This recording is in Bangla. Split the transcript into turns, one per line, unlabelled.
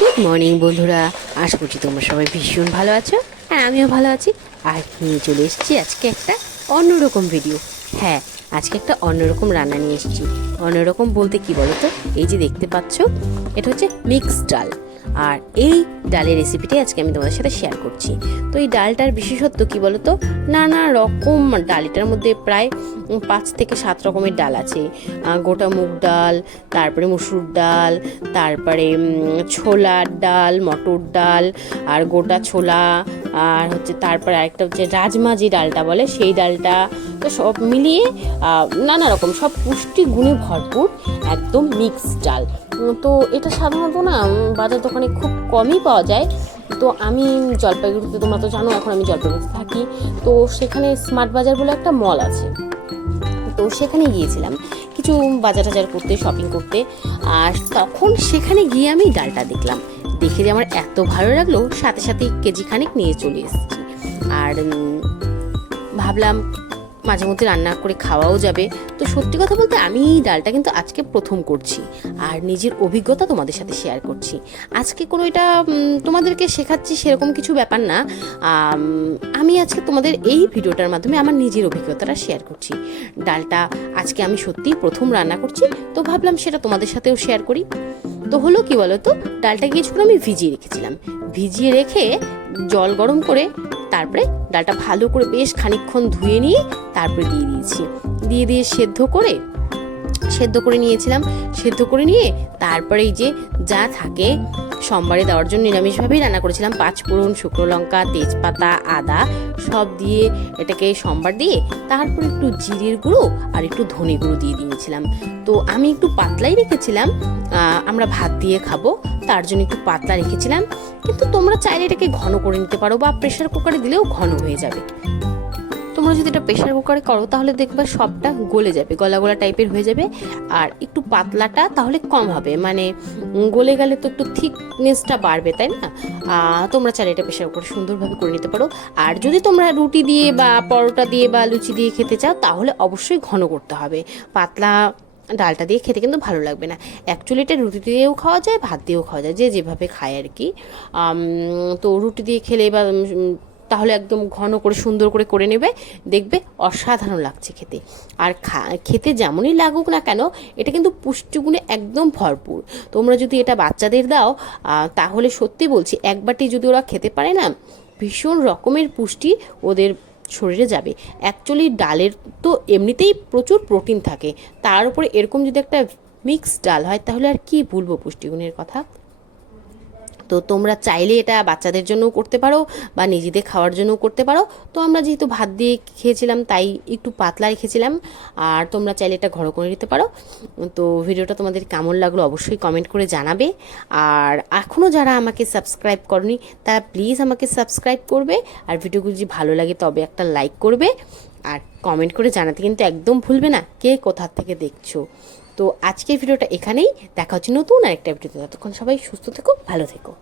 গুড মর্নিং বন্ধুরা। আশা করছি তোমরা সবাই ভীষণ ভালো আছো। হ্যাঁ আমিও ভালো আছি। আর নিয়ে চলে এসেছি আজকে একটা অন্যরকম ভিডিও হ্যাঁ আজকে একটা অন্যরকম রান্না নিয়ে এসেছি। অন্যরকম বলতে কি বলো তো এই যে দেখতে পাচ্ছ, এটা হচ্ছে মিক্সড ডাল। আর এই ডালের রেসিপিটাই আজকে আমি তোমাদের সাথে শেয়ার করছি। তো এই ডালটার বিশেষত্ব কি বলো তো নানা রকম ডাল এটার মধ্যে প্রায় পাঁচ থেকে সাত রকমের ডাল আছে। গোটা মুগ ডাল, তারপরে মুসুর ডাল, তারপরে ছোলার ডাল, মটর ডাল, আর গোটা ছোলা, আর হচ্ছে তারপরে আরেকটা হচ্ছে রাজমা যে ডালটা বলে, সেই ডালটা। তো সব মিলিয়ে নানা রকম, সব পুষ্টি গুণে ভরপুর একদম মিক্সড ডাল। তো এটা সাধারণত না বাজার দোকানে খুব কমই পাওয়া যায়। তো আমি জলপাইগুড়িতে তোমরা তো জানো, এখন আমি জলপাইগুড়িতে থাকি। তো সেখানে স্মার্ট বাজার বলে একটা মল আছে। তো সেখানে গিয়েছিলাম কিছু বাজার টাজার করতে শপিং করতে। আর তখন সেখানে গিয়ে আমি ডালটা দেখলাম। দেখে যে আমার এত ভালো লাগল, সাথে সাথে কেজি খানিক নিয়ে চলে এসেছি। আর ভাবলাম মাঝে মধ্যে রান্না করে খাওয়াও যাবে। তো সত্যি কথা বলতে আমি এই ডালটা কিন্তু আজকে প্রথম করছি আর নিজের অভিজ্ঞতা তোমাদের সাথে শেয়ার করছি। আজকে কোনো এটা তোমাদেরকে শেখাচ্ছি সেরকম কিছু ব্যাপার না। আম, আজকে তোমাদের এই ভিডিওটার মাধ্যমে আমার নিজের অভিজ্ঞতাটা শেয়ার করছি। ডালটা আজকে আমি সত্যিই প্রথম রান্না করছি তো ভাবলাম সেটা তোমাদের সাথেও শেয়ার করি। তো হলো কি বলো তো ডালটা কিছুক্ষণ আমি ভিজিয়ে রেখেছিলাম। ভিজিয়ে রেখে জল গরম করে তারপরে ডালটা ভালো করে বেশ খানিকক্ষণ ধুয়ে নিয়ে তারপরে দিয়ে দিয়েছি। দিয়ে দিয়ে সেদ্ধ করে সেদ্ধ করে নিয়েছিলাম। সেদ্ধ করে নিয়ে তারপরে এই যে যা থাকে সোমবারে দেওয়ার জন্য নিরামিষভাবেই রান্না করেছিলাম। পাঁচ ফোড়ন, শুকনো লঙ্কা, তেজপাতা, আদা, সব দিয়ে এটাকে সোমবার দিয়ে তারপর একটু জিরের গুঁড়ো আর একটু ধনে গুঁড়ো দিয়ে দিয়েছিলাম। তো আমি একটু পাতলাই রেখেছিলাম আমরা ভাত দিয়ে খাব, তার জন্য একটু পাতলা রেখেছিলাম। কিন্তু তোমরা চাইলে এটাকে ঘন করে নিতে পারো বা প্রেশার কুকারে দিলেও ঘন হয়ে যাবে। তোমরা যদি এটা প্রেশার কুকারে করো, তাহলে দেখবে সবটা গলে যাবে, গলা গলা টাইপের হয়ে যাবে। আর একটু পাতলাটা তাহলে কম হবে মানে গলে গেলে তো একটু থিকনেসটা বাড়বে, তাই না? তোমরা চাইলে এটা প্রেশার কুকারে সুন্দরভাবে করে নিতে পারো। আর যদি তোমরা রুটি দিয়ে বা পরোটা দিয়ে বা লুচি দিয়ে খেতে চাও, তাহলে অবশ্যই ঘন করতে হবে। পাতলা ডালটা দিয়ে খেতে কিন্তু ভালো লাগবে না। অ্যাকচুয়ালি এটা রুটি দিয়েও খাওয়া যায়, ভাত দিয়েও খাওয়া যায়, যে যেভাবে খায় আর কি। তো রুটি দিয়ে খেলে বা তাহলে একদম ঘন করে সুন্দর করে করে নেবে। দেখবে অসাধারণ লাগছে খেতে। আর খেতে যেমনই লাগুক না কেন, এটা কিন্তু পুষ্টিগুণে একদম ভরপুর। তোমরা যদি এটা বাচ্চাদের দাও তাহলে সত্যি বলছি একবারটি যদি ওরা খেতে পারে না, ভীষণ রকমের পুষ্টি ওদের শরীরে যাবে। অ্যাকচুয়ালি ডালের তো এমনিতেই প্রচুর প্রোটিন থাকে। তার উপরে এরকম যদি একটা মিক্স ডাল হয়, তাহলে আর কি বলব পুষ্টিগুণের কথা? তো তোমরা চাইলে এটা বাচ্চাদের জন্যও করতে পারো বা নিজেদের খাওয়ার জন্যও করতে পারো। তো আমরা যেহেতু ভাত দিয়ে খেয়েছিলাম, তাই একটু পাতলা রেখেছিলাম। আর তোমরা চাইলে এটা ঘর করে নিতে পারো। তো ভিডিওটা তোমাদের কেমন লাগল অবশ্যই কমেন্ট করে জানাবে। আর এখনও যারা আমাকে সাবস্ক্রাইব করনি, তারা প্লিজ আমাকে সাবস্ক্রাইব করবে। আর ভিডিওগুলো যদি ভালো লাগে তবে একটা লাইক করবে। আর কমেন্ট করে জানাতে কিন্তু একদম ভুলবে না, কে কোথার থেকে দেখছ। তো আজকের ভিডিওটা এখানেই। দেখা হচ্ছে নতুন আরেকটা ভিডিওতে। ততক্ষণ সবাই সুস্থ থেকো, ভালো থেকো।